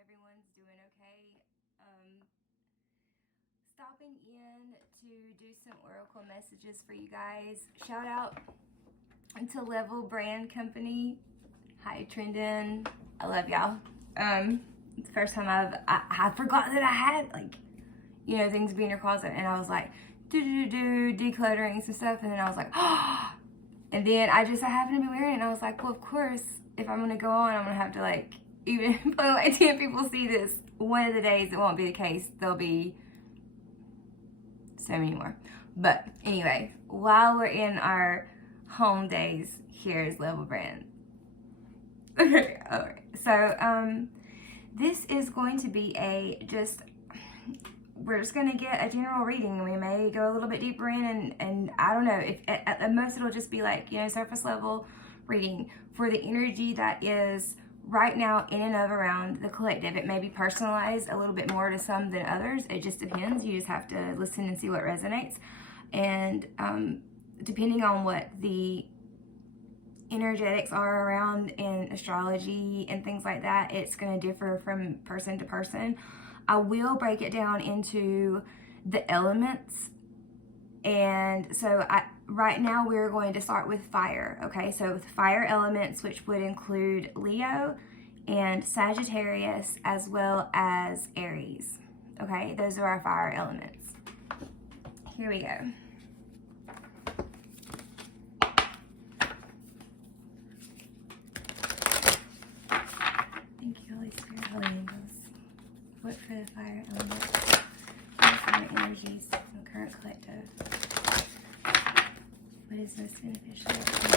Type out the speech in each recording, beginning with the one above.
everyone's doing okay. Stopping in to do some oracle messages for you guys. Shout out to Level Brand Company. Hi, Trendon. I love y'all. It's the first time I forgot that I had, like, you know, things be in your closet, and I was like, decluttering some stuff, and then I was like, oh, and then I happened to be wearing it, and I was like, well, of course, if I'm gonna go on, I'm gonna have to, like, even if like 10 people see this, one of the days it won't be the case. There'll be so many more. But anyway, while we're in our home days, here's Level Brand. Okay, alright. So this is going to be we're just going to get a general reading, and we may go a little bit deeper in, and I don't know, if at most it'll just be like, you know, surface level reading for the energy that is right now in and of around the collective. It may be personalized a little bit more to some than others. It just depends. You just have to listen and see what resonates. And depending on what the energetics are around in astrology and things like that, it's going to differ from person to person. I will break it down into the elements. And so right now we're going to start with fire. Okay, so with fire elements, which would include Leo and Sagittarius, as well as Aries. Okay, those are our fire elements. Here we go. Thank you, Holy Spirit, Holy Angels. What for the fire elements? Fire energies in the current collective. What is most beneficial?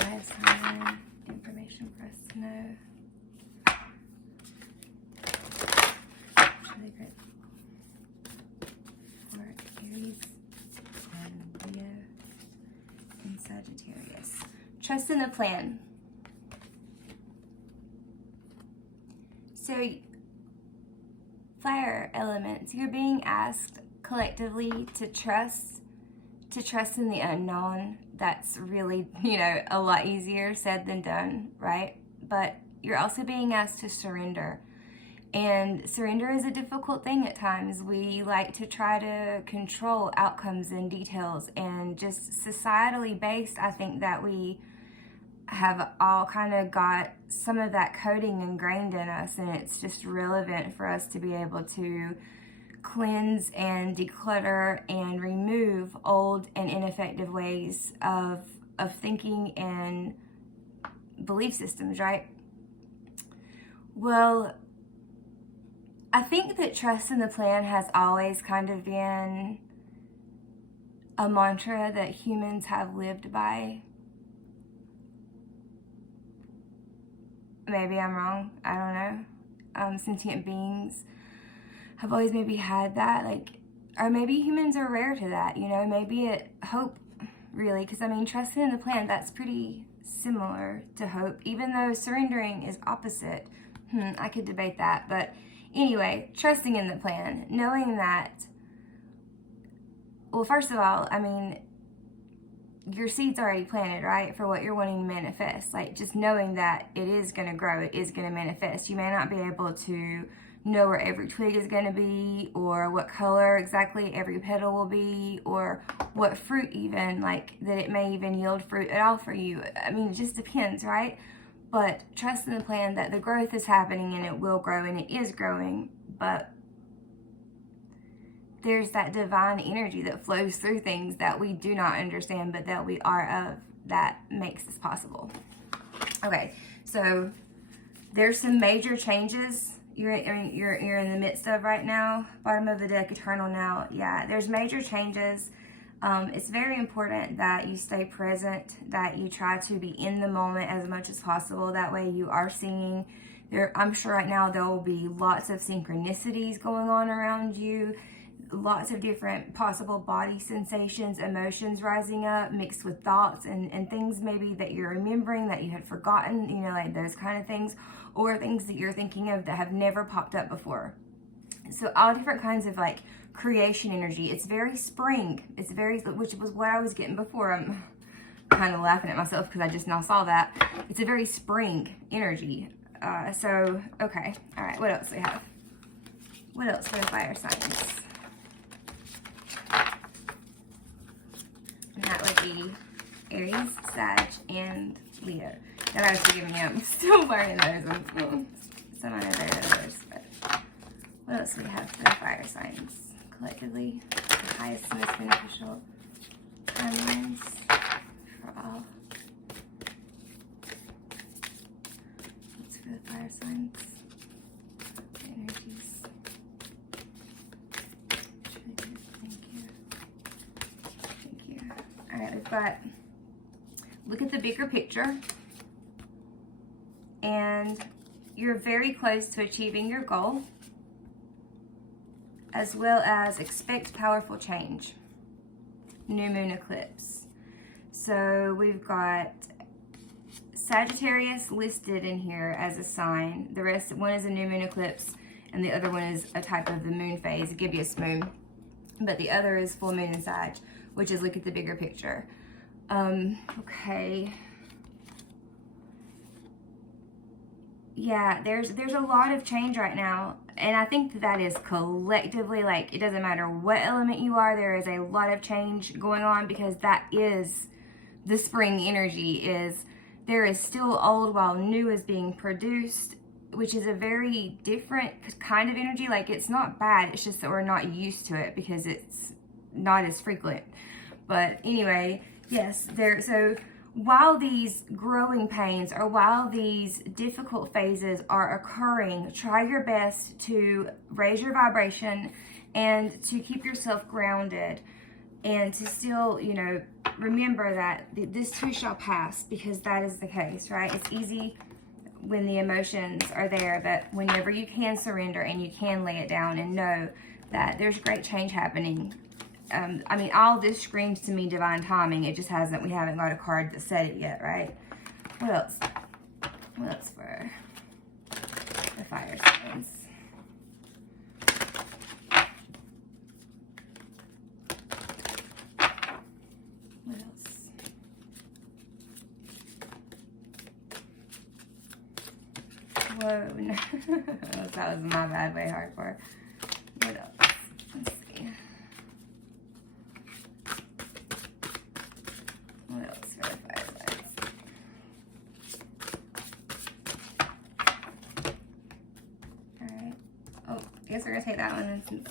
Live sign information for us to know. Really grateful for Aries and Leo and Sagittarius. Trust in the plan. So, fire elements, you're being asked collectively to trust in the unknown. That's really, you know, a lot easier said than done, right? But you're also being asked to surrender. And surrender is a difficult thing at times. We like to try to control outcomes and details, and just societally based, I think that we have all kind of got some of that coding ingrained in us, and it's just relevant for us to be able to cleanse and declutter and remove old and ineffective ways of thinking and belief systems, right? Well, I think that trust in the plan has always kind of been a mantra that humans have lived by. Maybe I'm wrong, I don't know. Sentient beings have always maybe had that, like, or maybe humans are rare to that, you know, maybe hope, really, because I mean, trusting in the plan, that's pretty similar to hope, even though surrendering is opposite. I could debate that, but anyway, trusting in the plan, knowing that, well, first of all, I mean, your seed's already planted, right, for what you're wanting to manifest. Like, just knowing that it is going to grow, it is going to manifest. You may not be able to know where every twig is going to be, or what color exactly every petal will be, or what fruit even, like, that it may even yield fruit at all for you. I mean, it just depends, right? But trust in the plan that the growth is happening, and it will grow, and it is growing, but there's that divine energy that flows through things that we do not understand, but that we are of, that makes this possible. Okay, so there's some major changes you're in the midst of right now. Bottom of the deck, Eternal now. Yeah, there's major changes. It's very important that you stay present, that you try to be in the moment as much as possible. That way you are seeing there. I'm sure right now there will be lots of synchronicities going on around you. Lots of different possible body sensations, emotions rising up, mixed with thoughts and things maybe that you're remembering that you had forgotten, you know, like those kind of things, or things that you're thinking of that have never popped up before. So all different kinds of like creation energy. It's very spring. It's very, which was what I was getting before. I'm kind of laughing at myself because I just now saw that. It's a very spring energy. Okay. All right. What else do we have? What else for the fire signs? And that would be Aries, Sag, and Leo. Now, guys, forgive me, I'm still learning those ones. Some I know better than others, but what else do we have for the fire signs? Collectively, the highest and most beneficial timelines for all. What's for the fire signs? The energies. Thank you. Thank you. All right, we've got, look at the bigger picture. And you're very close to achieving your goal, as well as expect powerful change. New moon eclipse. So we've got Sagittarius listed in here as a sign. The rest, one is a new moon eclipse, and the other one is a type of the moon phase, a gibbous moon. But the other is full moon in Sag, which is look at the bigger picture. Okay. Yeah, there's a lot of change right now, and I think that is collectively, like, it doesn't matter what element you are, there is a lot of change going on, because that is the spring energy. Is there is still old while new is being produced, which is a very different kind of energy. Like, it's not bad, it's just that we're not used to it because it's not as frequent. But anyway, yes, so while these growing pains or while these difficult phases are occurring, try your best to raise your vibration and to keep yourself grounded, and to still, you know, remember that this too shall pass, because that is the case, right? It's easy when the emotions are there, but whenever you can surrender and you can lay it down and know that there's great change happening. I mean, all this screams to me divine timing. It just hasn't, we haven't got a card that said it yet, right? What else? What else for the fire signs? What else? Whoa, no. That was my bad, way hardcore. What else? Let's see. What else for the fire signs? Alright. Oh, I guess we're going to take that one then.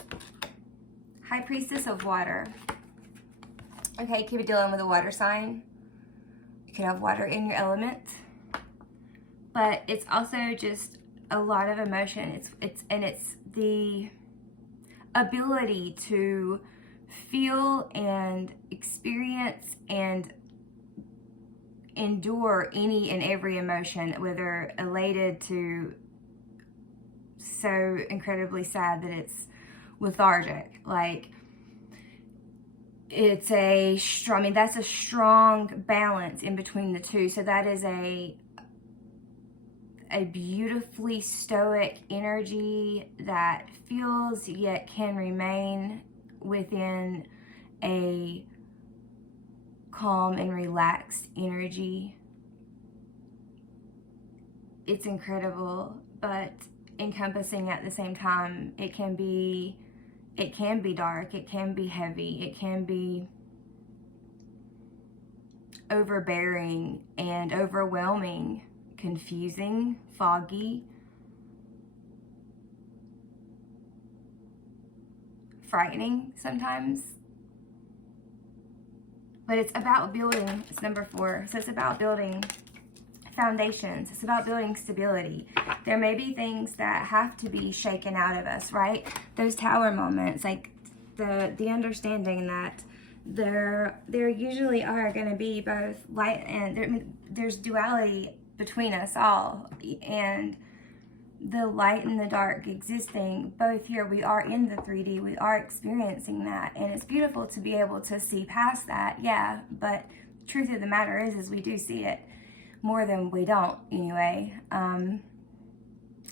High Priestess of Water. Okay, keep it dealing with a water sign. You can have water in your element. But it's also just a lot of emotion. It's the ability to feel and experience and endure any and every emotion, whether elated to so incredibly sad that it's lethargic. Like, it's a strong, I mean, that's a strong balance in between the two. So that is a beautifully stoic energy that feels yet can remain within a calm and relaxed energy. It's incredible, but encompassing at the same time. It can be dark, it can be heavy, it can be overbearing and overwhelming, confusing, foggy, frightening sometimes. But it's about building, it's number 4, so it's about building foundations. It's about building stability. There may be things that have to be shaken out of us, right? Those tower moments, like the understanding that there usually are going to be both light and there's duality between us all, and the light and the dark existing both here. We are in the 3D, we are experiencing that, and it's beautiful to be able to see past that, yeah, but the truth of the matter is we do see it more than we don't anyway.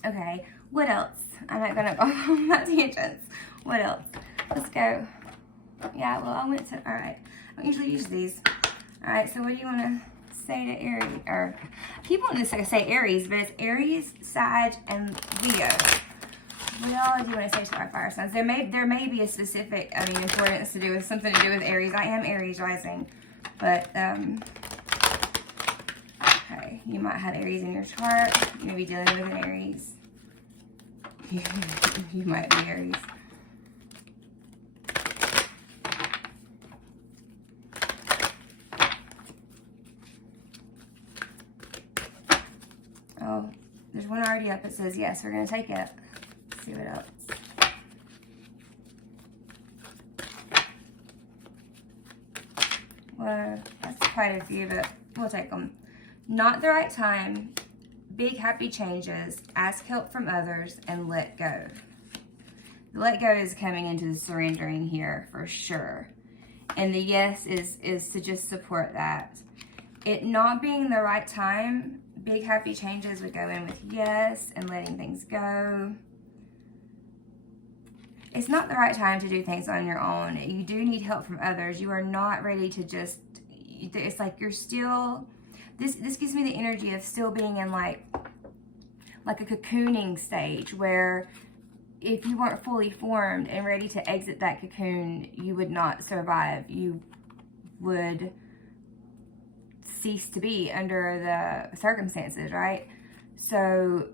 Okay, what else? I'm not gonna go on my tangents. What else? Let's go. Yeah, well, I went to, all right, I don't usually use these. All right, so what do you want to say to Aries? Or people want to say Aries, but it's Aries, Sag, and Leo. What all do you want to say to our fire signs? There may be a specific, importance to do with something to do with Aries. I am Aries rising, but okay, you might have Aries in your chart. You may be dealing with an Aries. You might be Aries. Oh, there's one already up. It says yes. We're gonna take it. Let's see what else. Well, that's quite a few, but we'll take them. Not the right time. Big happy changes. Ask help from others and let go. The let go is coming into the surrendering here for sure. And the yes is to just support that. It not being the right time, big happy changes would go in with yes and letting things go. It's not the right time to do things on your own. You do need help from others. You are not ready to just, it's like you're still, this gives me the energy of still being in like a cocooning stage where if you weren't fully formed and ready to exit that cocoon, you would not survive. You would cease to be under the circumstances, right? So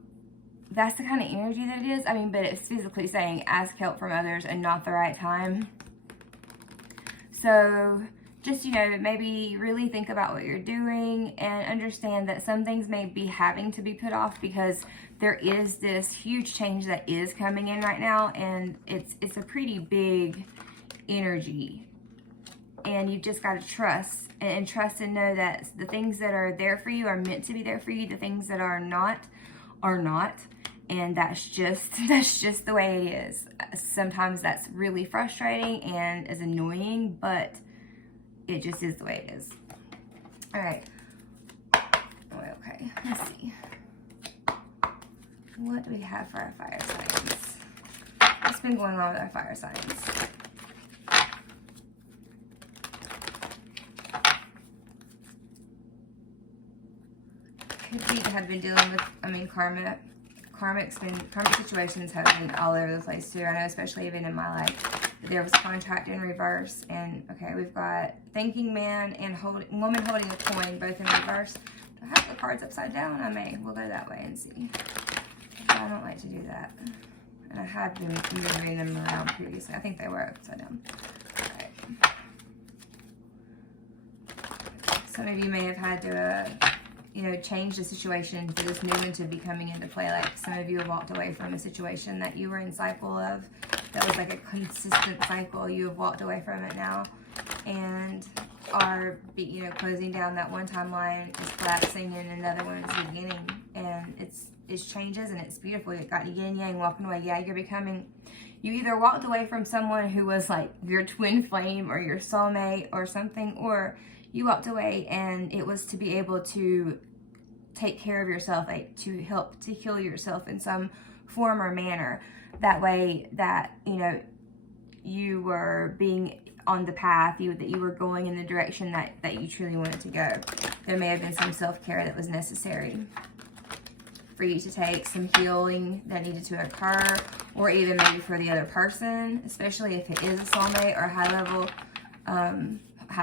that's the kind of energy that it is. But it's physically saying ask help from others and not the right time. So just, maybe really think about what you're doing and understand that some things may be having to be put off because there is this huge change that is coming in right now, and it's a pretty big energy. And you've just got to trust and trust and know that the things that are there for you are meant to be there for you. The things that are not are not. And that's just the way it is. Sometimes that's really frustrating and is annoying, but it just is the way it is. All right. Okay, let's see. What do we have for our fire signs? What's been going on with our fire signs? Could be have been dealing with, karmic situations have been all over the place too. I know, especially even in my life, there was contract in reverse, and okay, we've got thinking man and woman holding a coin, both in reverse. Do I have the cards upside down? We'll go that way and see. I don't like to do that, and I have been moving them around previously. I think they were upside down. All right. Some of you may have had to change the situation for this new one to be coming into play. Like some of you have walked away from a situation that you were in cycle of, that was like a consistent cycle. You have walked away from it now and are, closing down. That one timeline is collapsing and another one is beginning. And it's changes and it's beautiful. You've got yin yang walking away. Yeah, you either walked away from someone who was like your twin flame or your soulmate or something, or you walked away and it was to be able to take care of yourself, like to help to heal yourself in some form or manner. That way that, you were being on the path, that you were going in the direction that you truly wanted to go. There may have been some self-care that was necessary for you to take, some healing that needed to occur, or even maybe for the other person, especially if it is a soulmate or a high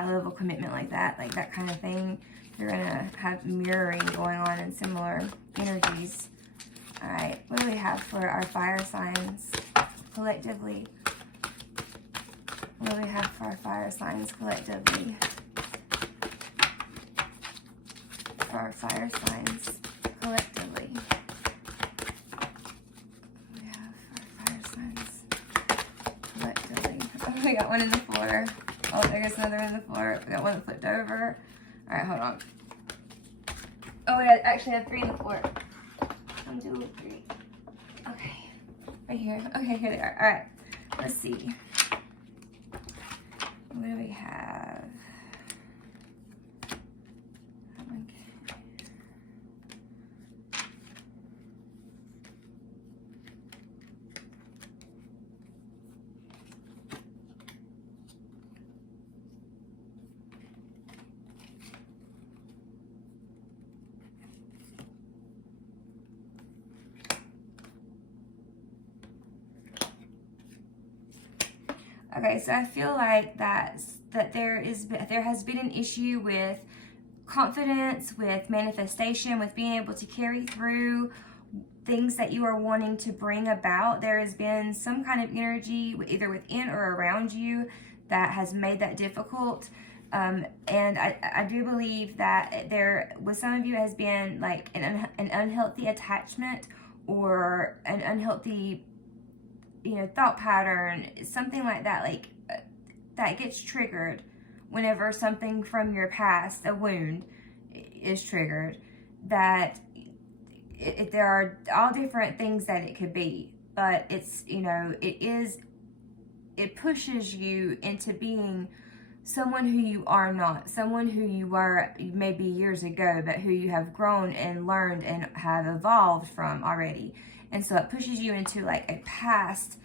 level commitment like that kind of thing. You're gonna have mirroring going on in similar energies. All right, what do we have for our fire signs collectively? What do we have for our fire signs collectively? For our fire signs collectively. What do we have for our fire signs collectively? Oh, we got one in the floor. Oh, there's another in the floor. We got one that flipped over. All right, hold on. Oh, we actually have three in the floor. 1, 2, 3. Okay, right here. Okay, here they are. All right, let's see. What do we have? Okay, so I feel like that there has been an issue with confidence, with manifestation, with being able to carry through things that you are wanting to bring about. There has been some kind of energy either within or around you that has made that difficult. And I do believe that there, with some of you, has been like an unhealthy attachment or an unhealthy, thought pattern, something like that, like that gets triggered whenever something from your past, a wound, is triggered. That there are all different things that it could be, but it's, it pushes you into being someone who you are not, someone who you were maybe years ago, but who you have grown and learned and have evolved from already. And so it pushes you into like a past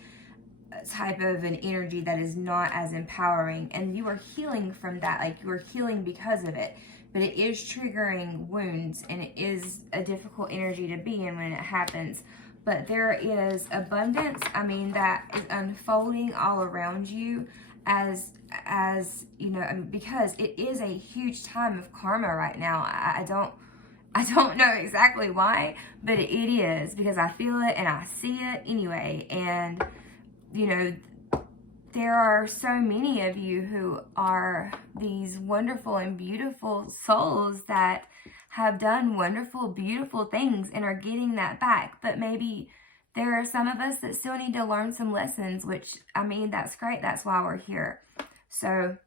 type of an energy that is not as empowering, and you are healing from that. Like, you are healing because of it, but it is triggering wounds, and it is a difficult energy to be in when it happens. But there is abundance, that is unfolding all around you as because it is a huge time of karma right now. I don't know exactly why, but it is, because I feel it and I see it anyway. And there are so many of you who are these wonderful and beautiful souls that have done wonderful, beautiful things and are getting that back. But maybe there are some of us that still need to learn some lessons, which, that's great. That's why we're here. So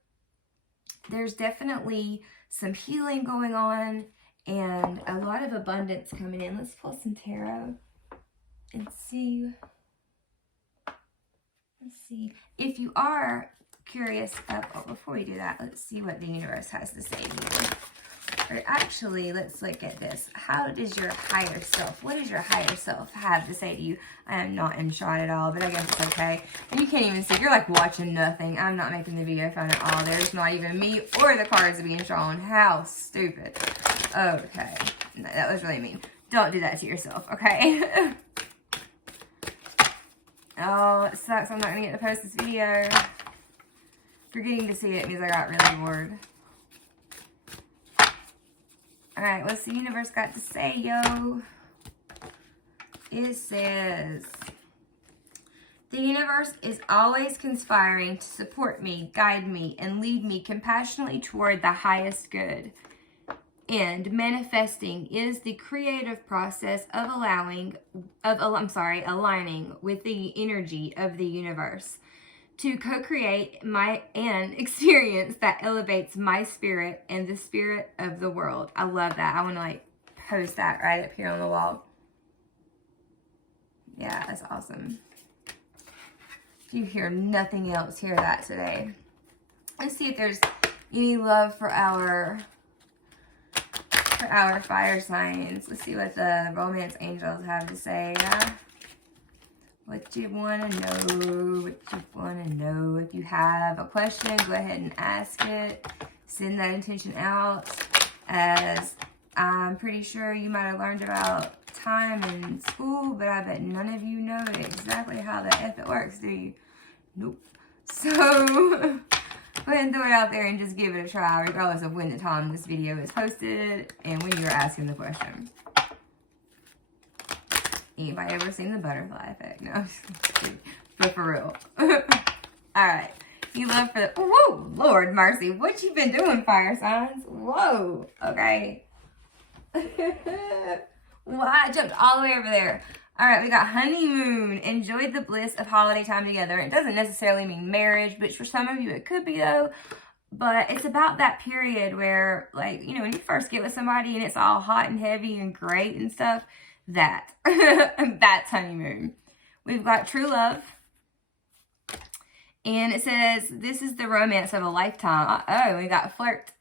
there's definitely some healing going on and a lot of abundance coming in. Let's pull some tarot and see. Let's see. If you are curious, before we do that, let's see what the universe has to say to you. Or actually, let's look at this. How does your higher self, what does your higher self have to say to you? I am not in shot at all, but I guess it's okay. And you can't even see. You're like watching nothing. I'm not making the video fun at all. There's not even me or the cards being shown. How stupid. Okay. No, that was really mean. Don't do that to yourself, okay? Oh, it sucks. I'm not going to get to post this video. Forgetting to see it means I got really bored. Alright, what's the universe got to say, yo? It says, the universe is always conspiring to support me, guide me, and lead me compassionately toward the highest good. And manifesting is the creative process of aligning with the energy of the universe to co-create an experience that elevates my spirit and the spirit of the world. I love that. I want to post that right up here on the wall. Yeah, that's awesome. If you hear nothing else, hear that today. Let's see if there's any love for our fire signs. Let's see what the romance angels have to say. What you want to know, what you want to know. If you have a question, go ahead and ask it. Send that intention out, as I'm pretty sure you might have learned about time in school, but I bet none of you know exactly how the F it works, do you? Nope. So go ahead and throw it out there and just give it a try, regardless of when the time this video is posted and when you're asking the question. Anybody ever seen the butterfly effect? No, but for real. Alright. You love for the... Whoa! Lord mercy. What you been doing, fire signs? Whoa. Okay. Well, I jumped all the way over there. Alright, we got honeymoon. Enjoyed the bliss of holiday time together. It doesn't necessarily mean marriage, but for some of you it could be, though. But it's about that period where, when you first get with somebody and it's all hot and heavy and great and stuff. That's honeymoon. We've got true love. And it says, this is the romance of a lifetime. Oh, we got flirt.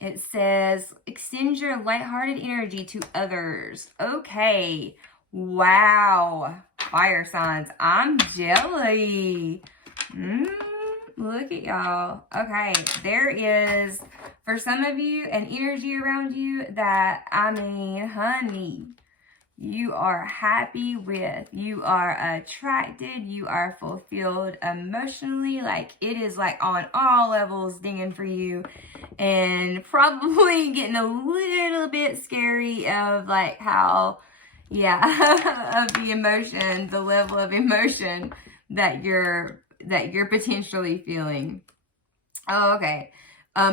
It says, extend your lighthearted energy to others. Okay. Wow. Fire signs. I'm jelly. Look at y'all. Okay. There is, for some of you, an energy around you that, honey, you are happy with, you are attracted, you are fulfilled emotionally. Like, it is like on all levels dinging for you, and probably getting a little bit scary of like how, yeah, of the emotion, the level of emotion that you're potentially feeling. Oh, okay.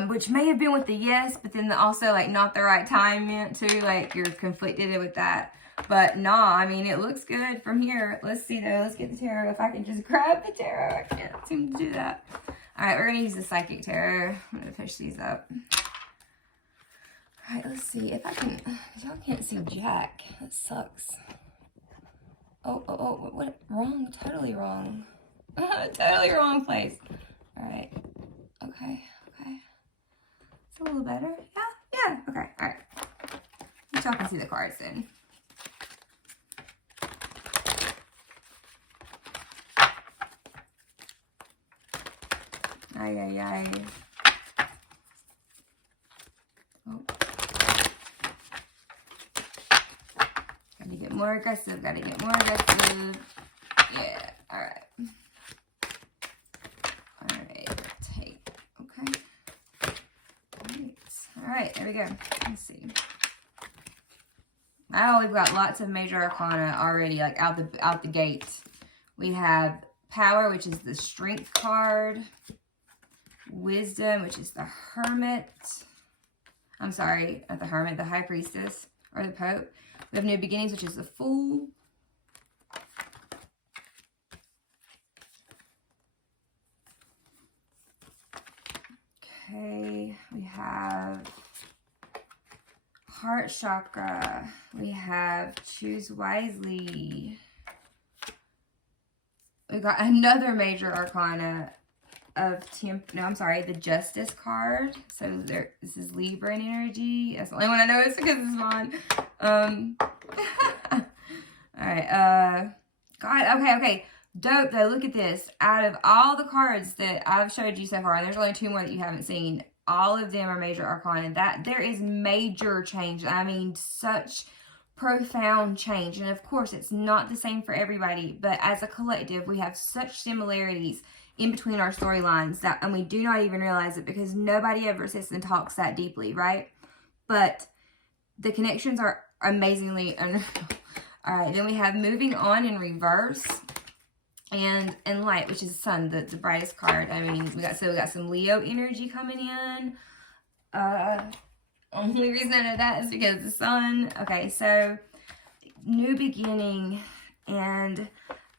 Which may have been with the yes, but then also like not the right time meant too, like you're conflicted with that. But nah, I mean, it looks good from here. Let's see though. Let's get the tarot. If I can just grab the tarot. I can't seem to do that. All right, we're going to use the psychic tarot. I'm going to push these up. All right, let's see if I can. Y'all can't see Jack. That sucks. Oh, what? Wrong. Totally wrong. Totally wrong place. All right. Okay. It's a little better. Yeah. Okay. All right. Y'all can see the cards then. Ay. Oh. Gotta get more aggressive. Yeah. All right. Take. Okay. All right. There we go. Let's see. Oh, we've got lots of major arcana already, like out the gate. We have Power, which is the Strength card. Wisdom, which is the Hermit. I'm sorry, not the Hermit, the High Priestess or the Pope. We have New Beginnings, which is the Fool. Okay, we have Heart Chakra. We have Choose Wisely. We got another major arcana of the Justice card. So this is Libra energy. That's the only one I know is because it's mine. All right. God. Okay. Dope though. Look at this. Out of all the cards that I've showed you so far, and there's only 2 more that you haven't seen. All of them are major arcana. That there is major change. I mean, such profound change. And of course, it's not the same for everybody. But as a collective, we have such similarities in between our storylines and we do not even realize it because nobody ever sits and talks that deeply, right? But the connections are amazingly unreal. All right, then we have Moving On in reverse and Light, which is Sun, the brightest card. I mean, we got some Leo energy coming in. Only reason I know that is because the Sun. Okay, so new beginning, and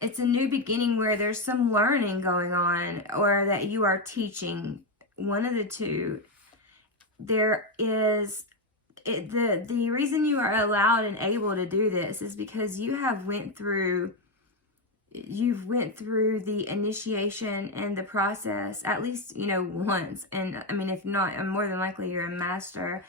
it's a new beginning where there's some learning going on or that you are teaching. One of the two. There is, the reason you are allowed and able to do this is because you have went through the initiation and the process at least, once. And I mean, if not, more than likely you're a master,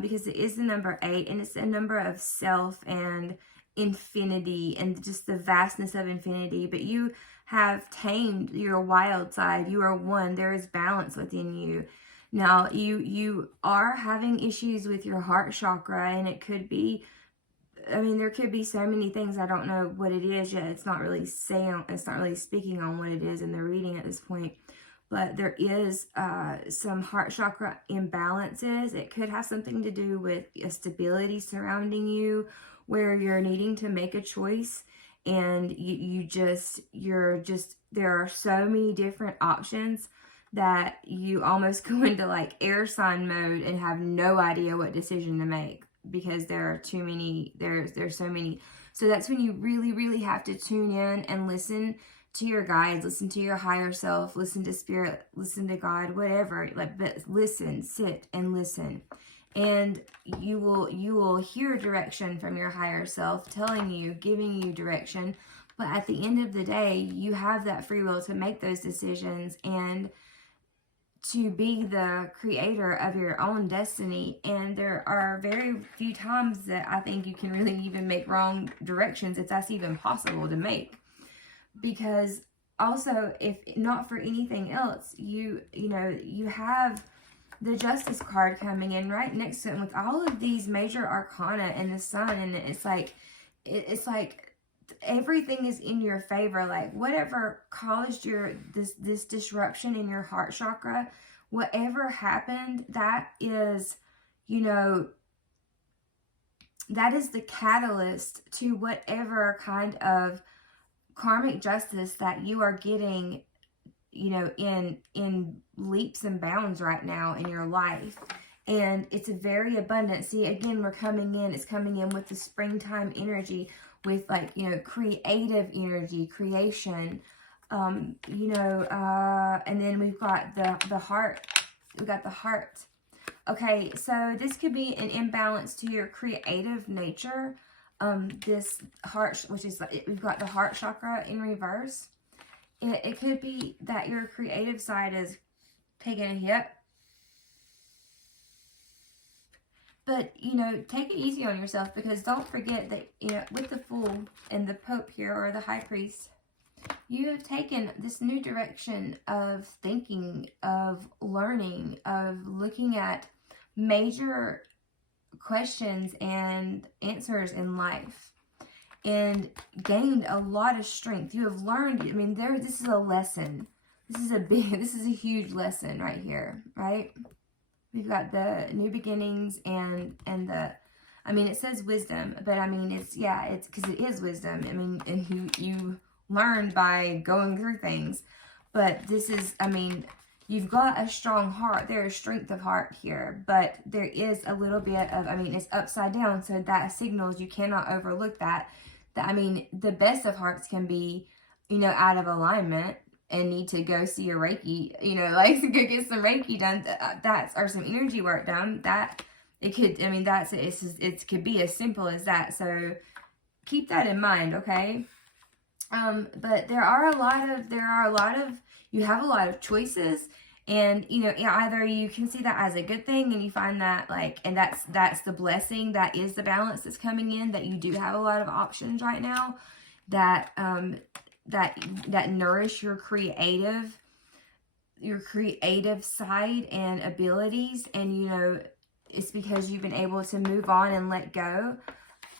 because it is the number 8 and it's a number of self and infinity and just the vastness of infinity. But you have tamed your wild side. You are one. There is balance within you. Now you are having issues with your heart chakra, and it could be, I mean, there could be so many things. I don't know what it is yet. It's not really speaking on what it is in the reading at this point. But there is some heart chakra imbalances. It could have something to do with a stability surrounding you, where you're needing to make a choice, and there are so many different options that you almost go into like air sign mode and have no idea what decision to make because there are too many. There's so many. So that's when you really, really have to tune in and listen to your guides, listen to your higher self, listen to spirit, listen to God, whatever. But listen, sit and listen. And you will hear direction from your higher self telling you, giving you direction. But at the end of the day, you have that free will to make those decisions and to be the creator of your own destiny. And there are very few times that I think you can really even make wrong directions, if that's even possible to make. Because also, if not for anything else, you have the Justice card coming in right next to it with all of these major arcana and the Sun, and it's like it's like everything is in your favor. Like whatever caused this disruption in your heart chakra, whatever happened, that is, you know, that is the catalyst to whatever kind of karmic justice that you are getting, you know, in leaps and bounds right now in your life. And it's very abundant. See, again, we're coming in, it's coming in with the springtime energy, with like, you know, creative energy, creation, you know, and then we've got the heart. We got the heart. Okay, so this could be an imbalance to your creative nature. This heart, which is, we've got the heart chakra in reverse. It could be that your creative side is taking a hit. But, you know, take it easy on yourself, because don't forget that, you know, with the Fool and the Pope here, or the High Priest, you have taken this new direction of thinking, of learning, of looking at major questions and answers in life, and gained a lot of strength. You have learned, I mean, this is a lesson. This is a huge lesson right here, right? We've got the new beginnings and the, I mean, it says wisdom, but I mean, it's because it is wisdom. I mean, and you learn by going through things. But this is, I mean, you've got a strong heart. There is strength of heart here, but there is a little bit of, I mean, it's upside down, so that signals, you cannot overlook that. I mean, the best of hearts can be, you know, out of alignment and need to go see a Reiki, you know, like go get some Reiki done, or some energy work done. That it could, I mean, it could be as simple as that. So keep that in mind, okay? But you have a lot of choices, and, you know, either you can see that as a good thing, and you find that, like, and that's the blessing, that is the balance that's coming in, that you do have a lot of options right now that that nourish your creative side and abilities. And, you know, it's because you've been able to move on and let go.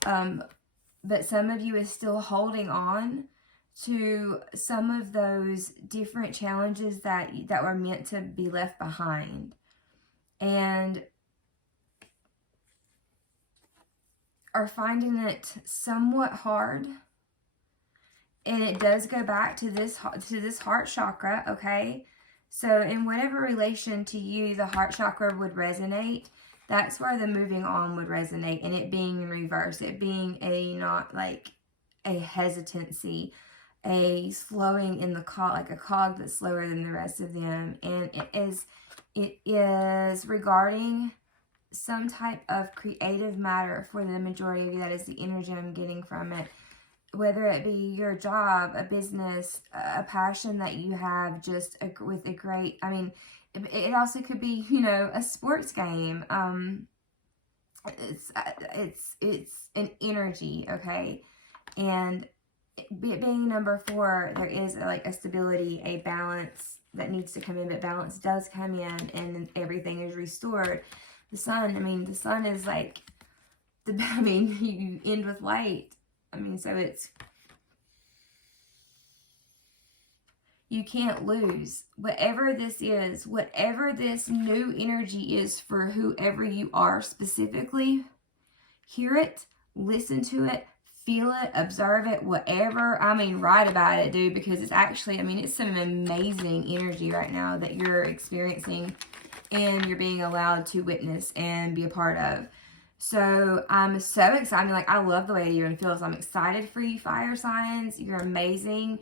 But some of you is still holding on to some of those different challenges that were meant to be left behind, and are finding it somewhat hard. And it does go back to this heart chakra, okay? So in whatever relation to you the heart chakra would resonate, that's where the moving on would resonate, and it being in reverse, it being not like a hesitancy, a slowing in the cog, like a cog that's slower than the rest of them. And it is regarding some type of creative matter for the majority of you. That is the energy I'm getting from it. Whether it be your job, a business, a passion that you have, just with a great, I mean, it also could be, you know, a sports game. It's an energy, okay? And being number 4, there is like a stability, a balance that needs to come in, but balance does come in, and everything is restored. The sun, I mean, the sun is like, I mean, you end with light. I mean, so it's, you can't lose. Whatever this is, whatever this new energy is for whoever you are specifically, hear it, listen to it, feel it, observe it, whatever. I mean, write about it, dude, because it's actually, I mean, it's some amazing energy right now that you're experiencing and you're being allowed to witness and be a part of. So I'm so excited. Like, I love the way it even feels. I'm excited for you, fire signs. You're amazing.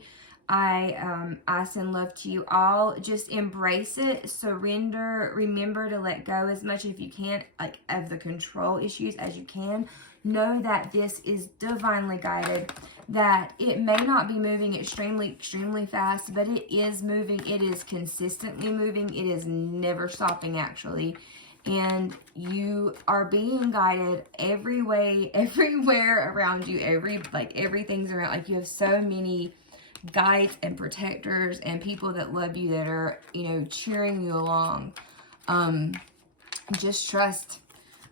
I send love to you all. Just embrace it, surrender, remember to let go as much as you can, like, of the control issues as you can. Know that this is divinely guided, that it may not be moving extremely fast, but it is moving. It is consistently moving. It is never stopping, actually. And you are being guided every way, everywhere around you. Everything's around. Like, you have so many guides and protectors and people that love you, that are, you know, cheering you along. Just trust,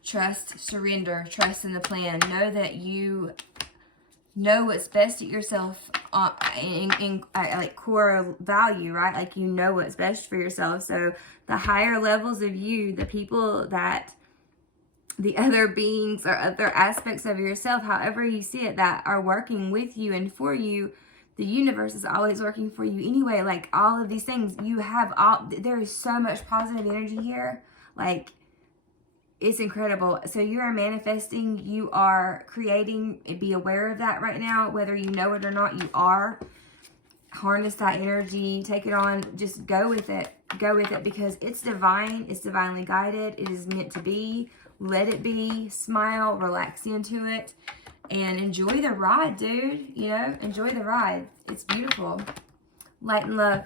surrender, trust in the plan. Know that you know what's best at yourself in like core value, right? Like you know what's best for yourself. So the higher levels of you, the people that, the other beings or other aspects of yourself, however you see it, that are working with you and for you, the universe is always working for you anyway. Like all of these things, you have all, there is so much positive energy here. Like, it's incredible. So you are manifesting, you are creating, be aware of that right now, whether you know it or not, you are. Harness that energy, take it on, just go with it. Go with it because it's divine, it's divinely guided, it is meant to be. Let it be, smile, relax into it, and enjoy the ride, dude. You know, enjoy the ride. It's beautiful. Light and love.